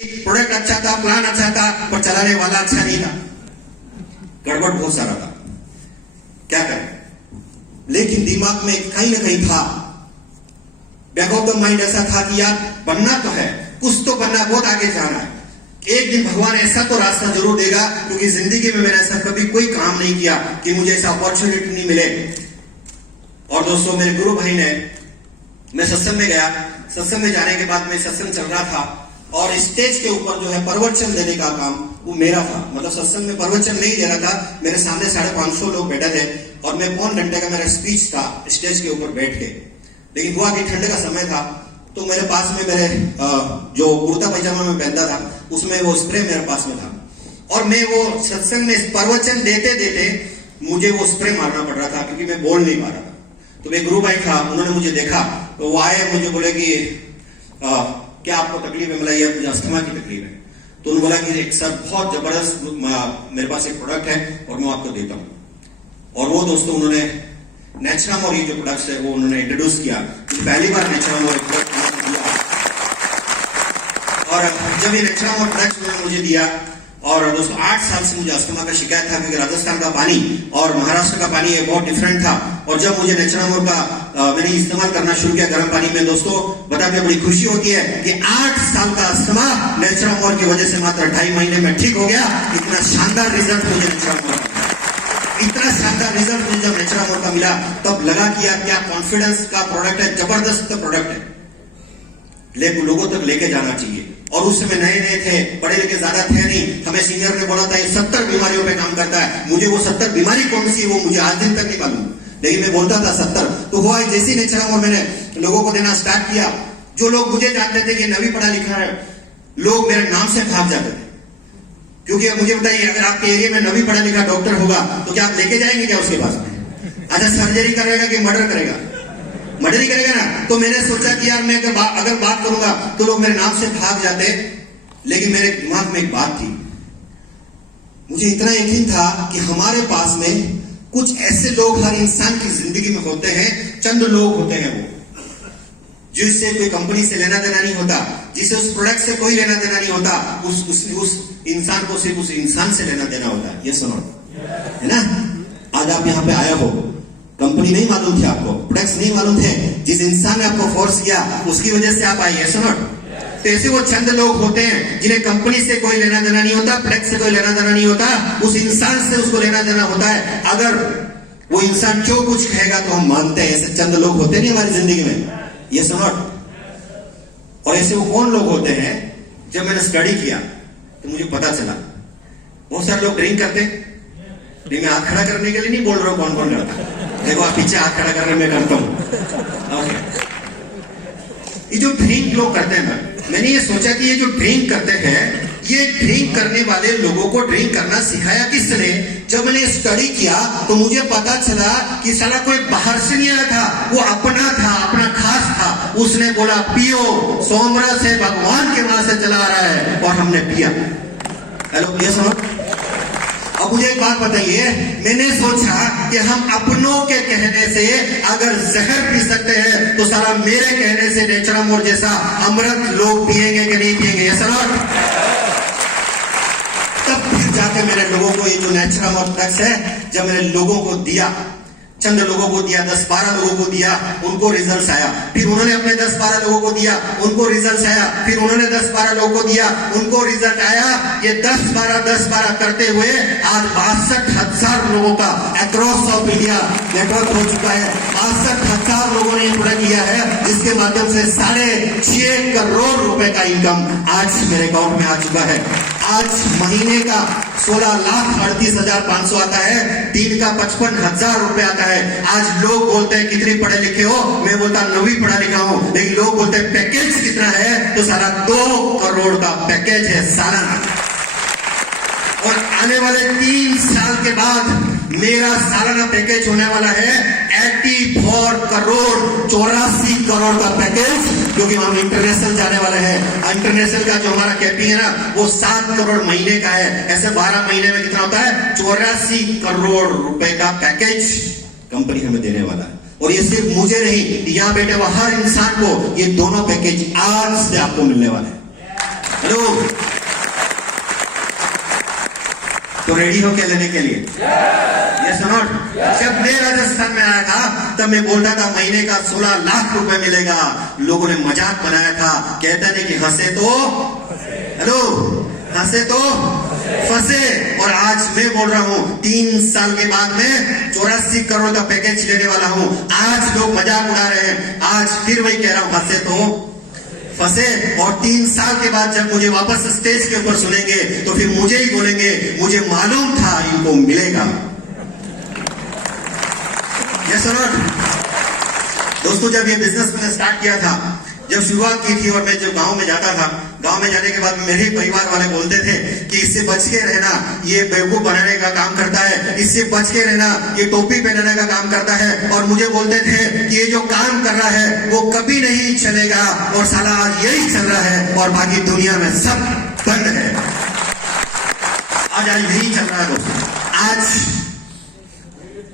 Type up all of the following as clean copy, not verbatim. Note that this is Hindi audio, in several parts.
प्रोडक्ट अच्छा था, प्लान अच्छा था, पर चलाने वाला अच्छा नहीं था। गड़बड़ बहुत सारा था, क्या करें। लेकिन दिमाग में कहीं ना कहीं था, बैक ऑफ द माइंड ऐसा था कि यार बनना तो है, कुछ तो बनना, बहुत आगे जाना है। एक दिन भगवान ऐसा तो रास्ता जरूर देगा, क्योंकि जिंदगी में मैंने ऐसा कभी कोई काम नहीं किया कि मुझे ऐसा अपॉर्चुनिटी नहीं मिले। और दोस्तों, मेरे गुरु भाई ने, मैं सत्संग में गया, सत्संग में जाने के बाद में सत्संग चल रहा था और स्टेज के ऊपर जो है प्रवचन देने का काम वो मेरा था। मतलब सत्संग में प्रवचन नहीं दे रहा था, मेरे सामने 550 लोग बैठे थे और मैं 1 घंटे का मेरा स्पीच था स्टेज के ऊपर बैठ के। लेकिन हुआ कि ठंड का समय था, तो मेरे पास में मेरे जो कुर्ता पैजामा में पहनता था उसमें वो स्प्रे मेरे पास में था, और मैं वो सत्संग में प्रवचन देते देते मुझे वो स्प्रे मारना पड़ रहा था क्योंकि मैं बोल नहीं पा रहा था। तो मेरे गुरु भाई था, उन्होंने मुझे देखा तो वो आए, मुझे बोले कि क्या आपको तकलीफ है? मतलब ये मुझे अस्थमा की तकलीफ है। तो उन्होंने बोला कि एक सर बहुत जबरदस्त मेरे पास एक प्रोडक्ट है और मैं आपको देता हूं। और वो दोस्तों उन्होंने नेचुरम और ये जो प्रोडक्ट्स है वो उन्होंने इंट्रोड्यूस किया। पहली बार नेचुरम और प्रोडक्ट दिया, और जब ये नेचुरम और प्रोडक्ट्स उन्होंने मुझे दिया, और दोस्तों 8 साल से मुझे अस्थमा का शिकायत था क्योंकि राजस्थान का पानी और महाराष्ट्र का पानी ये बहुत डिफरेंट था। और जब मुझे नेचुरम का मैंने इस्तेमाल करना शुरू किया गर्म पानी में, दोस्तों बता के बड़ी खुशी होती है कि 8 साल का अस्थमा नेचुरम की वजह से मात्र 2.5 महीने में ठीक हो गया। इतना शानदार रिजल्ट मुझे नेचुरम जब नेचुरम का मिला, तब लगा कि यार क्या कॉन्फिडेंस का प्रोडक्ट है, जबरदस्त प्रोडक्ट है, लेकिन लोगों तक लेके जाना चाहिए। और उस समय नए थे, पढ़े लिखे ज्यादा थे नहीं, हमें सीनियर ने बोला था ये 70 बीमारियों पे काम करता है। मुझे वो 70 बीमारी कौन सी है वो मुझे आज दिन तक नहीं मालूम, लेकिन मैं बोलता था 70। तो हुआ जैसी नेचुरम और मैंने लोगों को देना स्टार्ट किया, जो लोग मुझे जानते थे कि नवी पढ़ा लिखा है, लोग मेरे नाम से भाग जाते थे। क्योंकि मुझे बताइए, अगर आपके एरिया में नवी पढ़ा लिखा डॉक्टर होगा तो क्या आप लेके जाएंगे क्या उसके पास? अच्छा, सर्जरी करेगा कि मर्डर करेगा? मर्डर ही करेगा ना। तो मैंने सोचा कि यार मैं अगर बात करूंगा तो लोग मेरे नाम से भाग जाते। लेकिन मेरे दिमाग में एक बात थी, मुझे इतना यकीन था कि हमारे पास में कुछ ऐसे लोग हर इंसान की जिंदगी में होते हैं, चंद लोग होते हैं वो, जिससे कोई कंपनी से लेना देना नहीं होता, जिसे उस प्रोडक्ट से कोई लेना देना नहीं होता, उस इंसान को सिर्फ उस इंसान से लेना देना होता है। ये सुनो, है ना? आज आप यहाँ पे आए हो, कंपनी नहीं मालूम थी आपको, प्रोडक्ट्स नहीं मालूम थे, जिस इंसान ने आपको फोर्स किया उसकी वजह से आप आए। सुनो, तो ऐसे वो चंद लोग होते हैं जिन्हें कंपनी से कोई लेना देना नहीं होता, प्रोडक्ट से कोई लेना देना नहीं होता, उस इंसान से उसको लेना देना होता है। अगर वो इंसान जो कुछ कहेगा तो हम मानते हैं। ऐसे चंद लोग होते नहीं हमारी जिंदगी में, ये सुनो। और ऐसे वो कौन लोग होते हैं? जब मैंने स्टडी किया तो मुझे पता चला बहुत सारे लोग ड्रिंक करते हैं। मैं हाथ खड़ा करने के लिए नहीं बोल रहा हूं कौन कौन करता, देखो आप पीछे हाथ खड़ा कर रहे, मैं करता हूं। ये जो ड्रिंक लोग करते हैं ना, मैंने ये सोचा कि ये जो ड्रिंक करते हैं, ये ड्रिंक करने वाले लोगों को ड्रिंक करना सिखाया किसने? जब मैंने स्टडी किया तो मुझे पता चला कि साला कोई बाहर से नहीं आया था, वो अपना था, अपना खास था। उसने बोला पियो, सोमरस है, भगवान के वहां से चला आ रहा है, और हमने पिया। हेलो, ये सुनो। अब मुझे एक बात बताइए, मैंने सोचा कि हम अपनों के कहने से अगर जहर पी सकते हैं तो सारा मेरे कहने से नेचुरम और जैसा अमृत लोग पिएंगे कि नहीं पिएंगे? ऐसा ना। तब फिर जाके मैंने लोगों को ये जो नेचुरम और ड्रग्स है, जब मैंने लोगों को दिया, चंद लोगों को दिया, 10-12 लोगों को दिया, उनको रिजल्ट आया। फिर उन्होंने अपने 10-12 लोगों को दिया, उनको रिजल्ट आया। फिर उन्होंने 10-12 लोगों को दिया, उनको रिजल्ट आया। ये 10-12 करते हुए आज 62,000 लोगों का अक्रॉस ऑफ इंडिया नेटवर्क हो चुका है। 62,000 लोगोगों ने पूरा किया है, जिसके माध्यम से 6.5 करोड़ रुपए का इनकम आज मेरे अकाउंट में आ चुका है। आज महीने का 16,38,500 आता है, दिन का 55,000 रुपए आता है। आज लोग बोलते हैं कितने पढ़े लिखे हो, मैं बोलता 9वीं पढ़ा लिखा हूं, लेकिन लोग बोलते हैं पैकेज कितना है, तो सारा 2 करोड़ का पैकेज है सालाना। और आने वाले 3 साल के बाद मेरा सालाना पैकेज होने वाला है 84 करोड़, 84 करोड़ का पैकेज, क्योंकि हम इंटरनेशनल जाने वाले हैं। इंटरनेशनल का जो हमारा कैपिंग है ना, वो 7 करोड़ महीने का है। ऐसे 12 महीने में कितना होता है? 84 करोड़ रुपए का पैकेज कंपनी हमें देने वाला है। और ये सिर्फ मुझे नहीं, यहाँ बैठे हुआ हर इंसान को ये दोनों पैकेज आज से आपको मिलने वाले हैं। हेलो, तो रेडी हो क्या लेने के लिए? यस और नॉट? जब मैं राजस्थान में आया था तब मैं बोलता था महीने का 16 लाख रुपए मिलेगा। लोगों ने मजाक बनाया था, कहते नहीं कि हंसे तो, हेलो, हंसे तो फंसे। और आज मैं बोल रहा हूं 3 साल के बाद में 84 करोड़ का पैकेज लेने वाला हूं। आज लोग मजाक उड़ा रहे हैं, आज फिर वही कह रहा हूं, हंसे तो फंसे। और 3 साल के बाद जब मुझे वापस स्टेज के ऊपर सुनेंगे तो फिर मुझे ही बोलेंगे मुझे मालूम था इनको मिलेगा। यस और नॉट? दोस्तों, जब ये बिजनेस मैंने स्टार्ट किया था, जब शुरुआत की थी और मैं जब गांव में जाता था, गांव में जाने के बाद मेरे परिवार वाले बोलते थे कि इससे बच के रहना, ये बेवकूफ बनाने का काम करता है, इससे बच के रहना, ये टोपी पहनाने का काम करता है। और मुझे बोलते थे कि ये जो काम कर रहा है वो कभी नहीं चलेगा। और साला आज यही चल रहा है और बाकी दुनिया में सब बंद है। आज यही चल रहा है दोस्तों। आज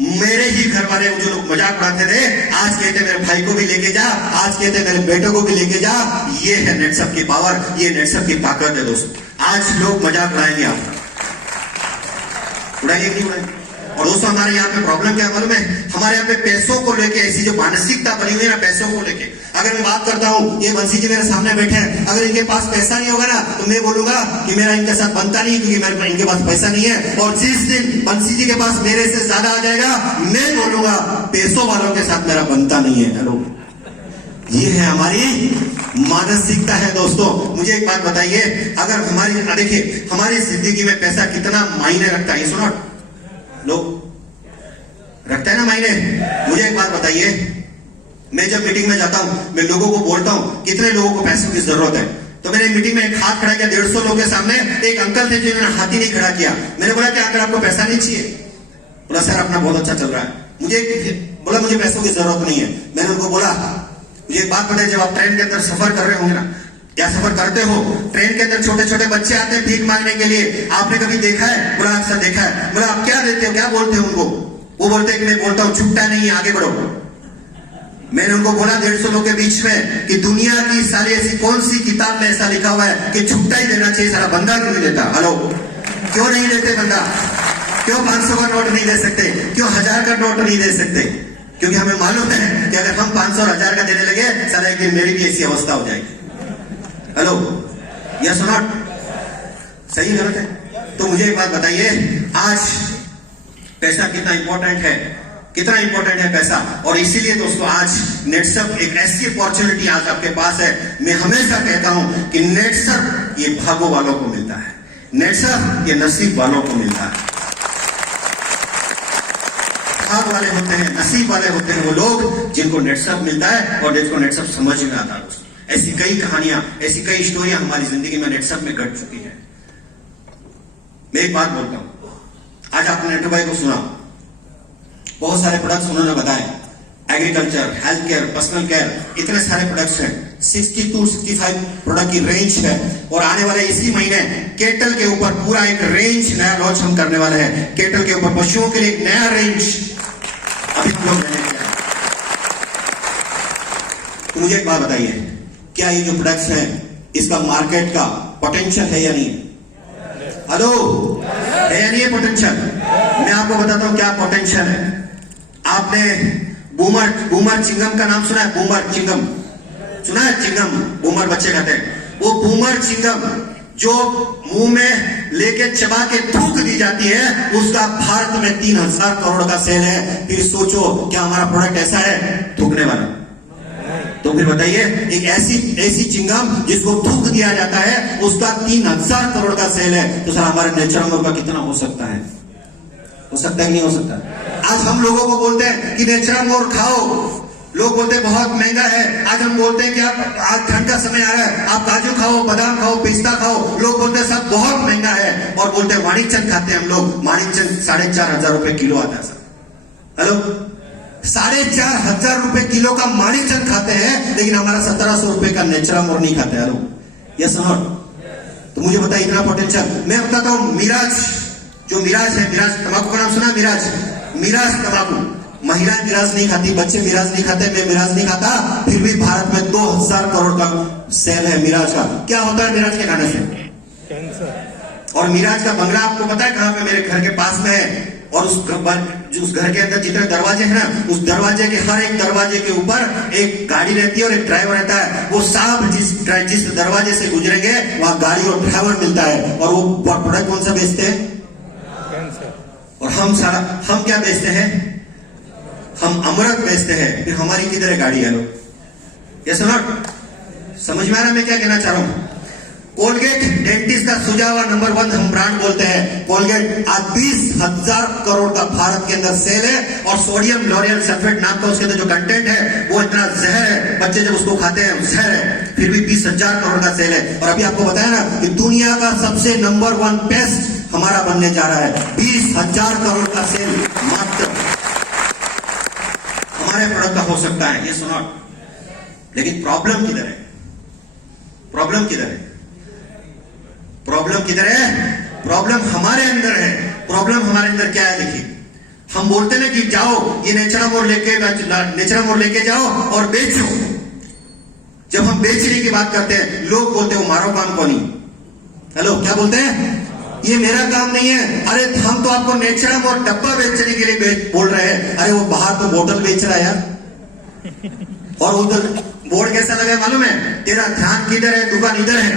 मेरे ही घर वाले जो लोग मजाक उड़ाते थे, आज कहते मेरे भाई को भी लेके जा, आज कहते मेरे बेटे को भी लेके जा। ये है नेटसप की पावर, ये नेटसप की ताकत है दोस्तों। आज लोग मजाक उड़ाएंगे, आप उड़ाएंगे नहीं उड़ाएंगे? और दोस्तों, हमारे यहाँ पे प्रॉब्लम क्या मालूम है? हमारे यहाँ पे पैसों को लेके ऐसी जो मानसिकता बनी हुई है ना, पैसों को लेके। अगर मैं बात करता हूँ, ये बंसी जी मेरे सामने बैठे हैं, अगर इनके पास पैसा नहीं होगा ना तो मैं बोलूंगा कि मेरा इनके साथ बनता नहीं, क्योंकि मेरे इनके पास पैसा नहीं है। और जिस दिन बंसी जी के पास मेरे से ज्यादा आ जाएगा, मैं बोलूंगा पैसों वालों के साथ मेरा बनता नहीं है। हेलो, ये है हमारी मानसिकता है दोस्तों। मुझे एक बात बताइए, अगर हमारी, देखिए हमारी जिंदगी में पैसा कितना मायने रखता है? सुनो, लोग रखता है ना मायने। मुझे एक बात बताइए, मैं जब मीटिंग में जाता हूं, मैं लोगों को बोलता हूं कितने लोगों को पैसों की जरूरत है, तो मैंने मीटिंग में एक हाथ खड़ा किया 150 लोगों के सामने। एक अंकल थे जिन्होंने हाथ ही नहीं खड़ा किया। मैंने बोला कि अंकल आपको पैसा नहीं चाहिए? बोला सर अपना बहुत अच्छा चल रहा है। बोला मुझे पैसों की जरूरत नहीं है। मैंने उनको बोला मुझे एक बात बताइए, जब आप ट्रेन के अंदर सफर कर रहे होंगे ना, क्या सफर करते हो, ट्रेन के अंदर छोटे छोटे बच्चे आते हैं भीख मांगने के लिए, आपने कभी देखा है? बोला अक्सर देखा है। बोला आप क्या देते हो, क्या बोलते हो उनको? वो बोलते हैं कि मैं बोलता हूँ छुट्टा नहीं है, आगे बढ़ो। मैंने उनको बोला 150 लोगों के बीच में कि दुनिया की सारी ऐसी कौन सी किताब में ऐसा लिखा हुआ है कि छुट्टा ही देना चाहिए? सारा बंदा क्यों नहीं देता? हेलो, क्यों नहीं देते बंदा? क्यों 500 का नोट नहीं दे सकते? क्यों 1000 का नोट नहीं दे सकते? क्योंकि हमें मालूम है कि अगर हम 500 और 1000 का देने लगे, सारा एक दिन मेरी भी ऐसी अवस्था हो जाएगी। हेलो, यस और नॉट? सही गलत है? तो मुझे एक बात बताइए, आज पैसा कितना इंपॉर्टेंट है, कितना इंपॉर्टेंट है पैसा। और इसीलिए दोस्तों आज नेटसप एक ऐसी अपॉर्चुनिटी आज आपके पास है। मैं हमेशा कहता हूं कि नेटसप ये भागों वालों को मिलता है, नेटसप ये नसीब वालों को मिलता है। भाग वाले होते हैं, नसीब वाले होते हैं वो लोग जिनको नेटसप मिलता है और जिनको नेटसप समझ में आता है दोस्तों। ऐसी कई कहानियां, ऐसी कई स्टोरियां हमारी जिंदगी में नेटसप में घट चुकी है। मैं एक बात बोलता हूं, आज आपने नेटू भाई को सुना, बहुत सारे प्रोडक्ट्स उन्होंने बताए, agriculture, health care, personal care, इतने सारे प्रोडक्ट्स हैं। 62-65 प्रोडक्ट की रेंज है। और आने वाले इसी महीने केटल के ऊपर पूरा एक रेंज नया लॉन्च हम करने वाले हैं। केटल के ऊपर पशुओं के लिए एक नया रेंज अभी हम लोग लेने वाले हैं। तो मुझे एक बात बताइए, क्या ये जो प्रोडक्ट्स हैं इसका मार्केट का पोटेंशियल है या नहीं? हेलो, है या नहीं है पोटेंशियल? मैं आपको बताता हूं क्या पोटेंशियल है। आपने बूमर चिंगम का नाम सुना है? बूमर चिंगम सुना है? चिंगम बूमर बच्चे खाते हैं। वो बूमर चिंगम जो मुंह में लेके चबा के थूक दी जाती है, उसका भारत में 3000 करोड़ का सेल है। फिर सोचो क्या हमारा प्रोडक्ट ऐसा है थूकने वाला? तो फिर बताइए, एक ऐसी चिंगम जिसको थूक दिया जाता है उसका 3000 करोड़ का सेल है। तो सर हमारे नेचुरल का कितना हो सकता है? हो सकता है कि नहीं हो सकता? आज हम लोगों को बोलते हैं कि नेचुरल मोर खाओ, लोग बोलते हैं बहुत महंगा है। आज हम बोलते हैं कि आप आज ठंड का समय आ रहा है, आप काजू खाओ, बादाम खाओ, पिस्ता खाओ। लोग बोलते हैं सब बहुत महंगा है। और बोलते हैं माणिकचंद खाते हैं हम लोग, माणिकचंद 4500 रुपए किलो आता है सर। हेलो, 4500 रुपए किलो का माणिकचंद खाते हैं, लेकिन हमारा 1700 रुपए का नेचुरल मोर नहीं खाते। हेलो, यस और नॉट? तो मुझे बताइए इतना पोटेंशियल। मैं बताता हूं, मिराज जो मिराज है, मिराज तंबाकू का नाम सुना? मिराज तंबाकू, महिलाएं मिराज नहीं खाती, बच्चे मिराज नहीं खाते, मैं मिराज नहीं खाता, फिर भी भारत में 2000 करोड़ का सेल है मिराज का। क्या होता है मिराज के खाने से? कैंसर। और मिराज का बंगला आपको पता है कहां पे? मेरे घर के पास में है। और उस घर के अंदर जितने दरवाजे हैं ना, उस दरवाजे के हर एक दरवाजे के ऊपर एक गाड़ी रहती है और एक ड्राइवर रहता है। वो साहब जिस दरवाजे से गुजरेंगे वहां गाड़ी और ड्राइवर मिलता है। और वो प्रोडक्ट कौन सा बेचते हैं? कैंसर। और हम क्या बेचते हैं? हम अमृत बेचते हैं। फिर हमारी किधर है गाड़ी है लोग? Yes not? समझ में आ रहा मैं क्या कहना चाह रहा हूं? कोलगेट डेंटिस्ट का सुझाव नंबर 1 हम ब्रांड बोलते हैं। कोलगेट आज 20,000 करोड़ का भारत के अंदर सेल है। और सोडियम लॉरियल सल्फेट नाम का उसके अंदर जो कंटेंट है वो इतना जहर है, बच्चे जब उसको खाते हैं जहर है, फिर भी 20,000 करोड़ का सेल है। और अभी आपको बताया ना कि दुनिया का सबसे नंबर 1 पेस्ट हमारा बनने जा रहा है। 20,000 करोड़ का सेल मात्र हमारे प्रोडक्ट का हो सकता है। ये सुनो, लेकिन प्रॉब्लम किधर है? प्रॉब्लम किधर है? प्रॉब्लम किधर है? प्रॉब्लम हमारे अंदर है। प्रॉब्लम हमारे अंदर क्या है? देखिए, हम बोलते ना कि जाओ ये नेचरामोर लेके जाओ और बेचो। जब हम बेचने की बात करते हैं लोग बोलते हैं मारो काम को नहीं। हेलो, क्या बोलते हैं? ये मेरा काम नहीं है। अरे हम तो आपको नेचरामोर डब्बा बेचने के लिए बोल रहे हैं। अरे वो बाहर तो बोतल बेच रहा है यार। और उधर बोर्ड कैसा लगा है मालूम है? तेरा ध्यान किधर है, दुकान इधर है।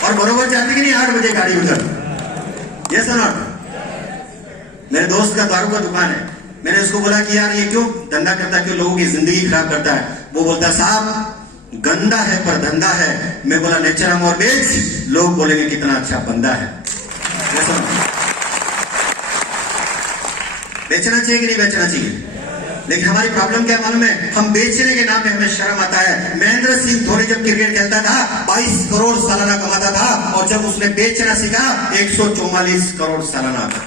और बरोबर जाती कि नहीं 8 बजे गाड़ी उधर? यस और नॉट? मेरे दोस्त का दारू का दुकान है। मैंने उसको बोला कि यार ये क्यों धंधा करता है, क्यों लोगों की जिंदगी खराब करता है? वो बोलता है साहब गंदा है पर धंधा है। मैं बोला नेचरामोर बेच, लोग बोलेंगे कितना अच्छा बंदा है। बेचना चाहिए कि नहीं बेचना चाहिए? लेकिन हमारी प्रॉब्लम क्या मालूम है? हम बेचने के नाम पे हमें शर्म आता है। महेंद्र सिंह धोनी जब क्रिकेट खेलता था 22 करोड़ सालाना कमाता था, और जब उसने बेचना सीखा 144 करोड़ सालाना आता।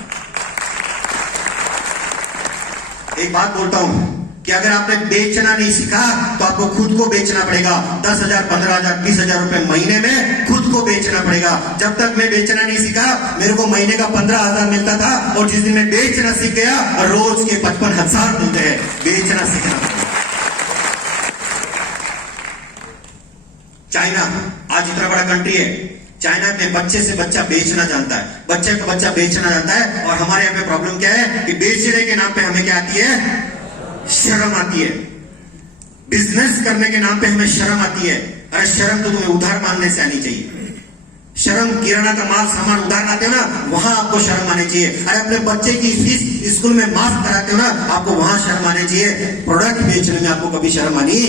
एक बात बोलता हूं कि अगर आपने बेचना नहीं सीखा तो आपको खुद को बेचना पड़ेगा। 10,000, 15,000, 20,000 रुपए महीने में खुद को बेचना पड़ेगा। जब तक मैं बेचना नहीं सीखा मेरे को महीने का 15,000 मिलता था, और जिस दिन मैं बेचना सीख गया रोज के 55,000 मिलते हैं। बेचना सीखना। चाइना आज इतना बड़ा कंट्री है। चाइना में बच्चे से बच्चा बेचना जानता है, बच्चे का बच्चा बेचना जानता है। और हमारे यहाँ पे प्रॉब्लम क्या है कि बेचने के नाम पे हमें क्या आती है? शर्म आती है। बिजनेस करने के नाम पे हमें शर्म आती है। अरे शर्म तो तुम्हें उधार मांगने से आनी चाहिए। शर्म किराना का माल सामान उधार लाते हो ना, वहां आपको शर्म आनी चाहिए। अरे अपने बच्चे की फीस स्कूल में माफ कराते हो ना, आपको वहां शर्म आनी चाहिए। प्रोडक्ट बेचने में आपको कभी शर्म आनी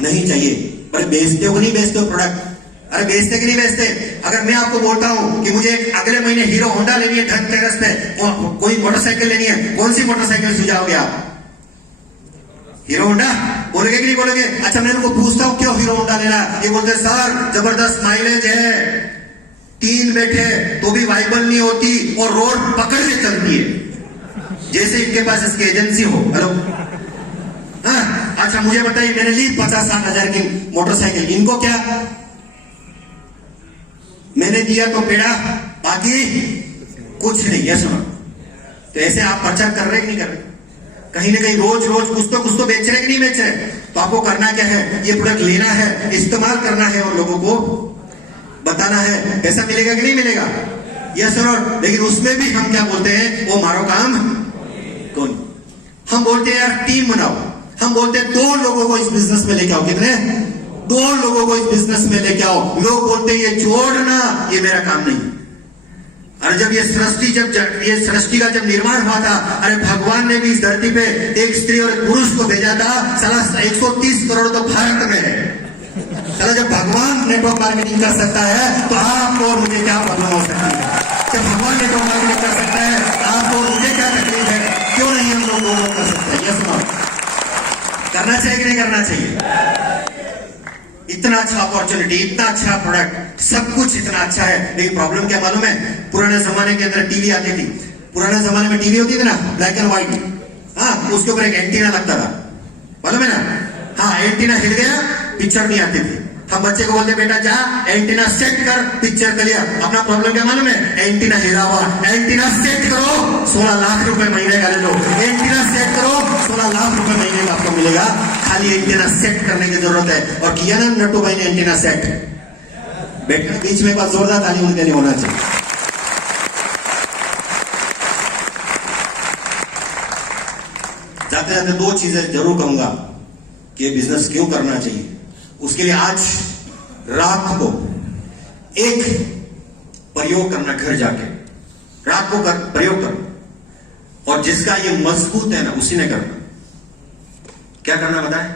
नहीं चाहिए। अरे बेचते हो कि नहीं बेचते हो प्रोडक्ट? अरे बेचते कि नहीं बेचते? अगर मैं आपको बोलता हूं कि मुझे अगले महीने हीरो होंडा लेनी है धनतेरस पे, कोई मोटरसाइकिल लेनी है, कौन सी मोटरसाइकिल सुझाओगे आप? हीरो होंडा बोलोगे कि नहीं बोलोगे? अच्छा मैं उनको पूछता हूं क्यों हीरो होंडा लेना? ये बोलते हैं सर जबरदस्त माइलेज है, 3 बैठे तो भी वाइबल नहीं होती और रोड पकड़ के चलती है, जैसे इनके पास इसकी एजेंसी हो। हेलो, हाँ अच्छा मुझे बताइए, मैंने ली 50-60 की मोटरसाइकिल, इनको क्या? मैंने दिया तो पेड़ा, बाकी कुछ नहीं। है सुनो, तो ऐसे आप प्रचार कर रहे कि नहीं कर रहे? कहीं ना कहीं रोज रोज कुछ तो बेच रहे कि नहीं बेच रहे? तो आपको करना क्या है? ये प्रोडक्ट लेना है, इस्तेमाल करना है और लोगों को बताना है। पैसा मिलेगा कि नहीं मिलेगा? यस और? लेकिन उसमें भी हम क्या बोलते हैं? वो मारो काम कौन? हम बोलते हैं यार टीम बनाओ। हम बोलते हैं 2 लोगों को इस बिजनेस में लेके आओ। कितने? 2 लोगों को इस बिजनेस में लेके आओ। लोग बोलते हैं ये जोड़ना ये मेरा काम नहीं। अरे जब ये सृष्टि का जब निर्माण हुआ था, अरे भगवान ने भी इस धरती पे एक स्त्री और एक पुरुष को भेजा था। साला 130 करोड़ तो भारत में है। चलो जब भगवान नेटवर्क मार्केटिंग कर सकता है तो आपको और मुझे क्या प्रॉब्लम हो सकती है? जब भगवान नेटवर्क मार्केटिंग कर सकता है आपको और मुझे क्या तकलीफ है? क्यों नहीं हम लोग कर सकते हैं? Yes no? करना चाहिए कि नहीं करना चाहिए? इतना अच्छा अपॉर्चुनिटी, इतना अच्छा प्रोडक्ट, सब कुछ इतना अच्छा है। लेकिन प्रॉब्लम क्या मालूम है? पुराने जमाने के अंदर टीवी आती थी। पुराने जमाने में टीवी होती थी ना, ब्लैक एंड व्हाइट। हाँ, उसके ऊपर एक एंटीना लगता था, मालूम है ना? हाँ, एंटीना हिल गया, पिक्चर नहीं आती थी। हम बच्चे को बोलते बेटा जा एंटीना सेट कर, पिक्चर क्लियर। अपना प्रॉब्लम क्या मालूम है? एंटीना हिला हुआ। एंटीना सेट करो, 16 लाख रुपए महीने का ले लो। एंटीना सेट करो, 16 लाख रुपए महीने में आपको मिलेगा। खाली एंटीना सेट करने की जरूरत है। और किया ना नट्टू भाई ने एंटीना सेट। बेटा बीच में एक बार जोरदार ताली उनके लिए होना चाहिए। जाते जाते दो चीजें जरूर कहूंगा कि ये बिजनेस क्यों करना चाहिए। उसके लिए आज रात को एक प्रयोग करना, घर जाके रात को प्रयोग करो, और जिसका ये मजबूत है ना उसी ने करना। क्या करना बताएं?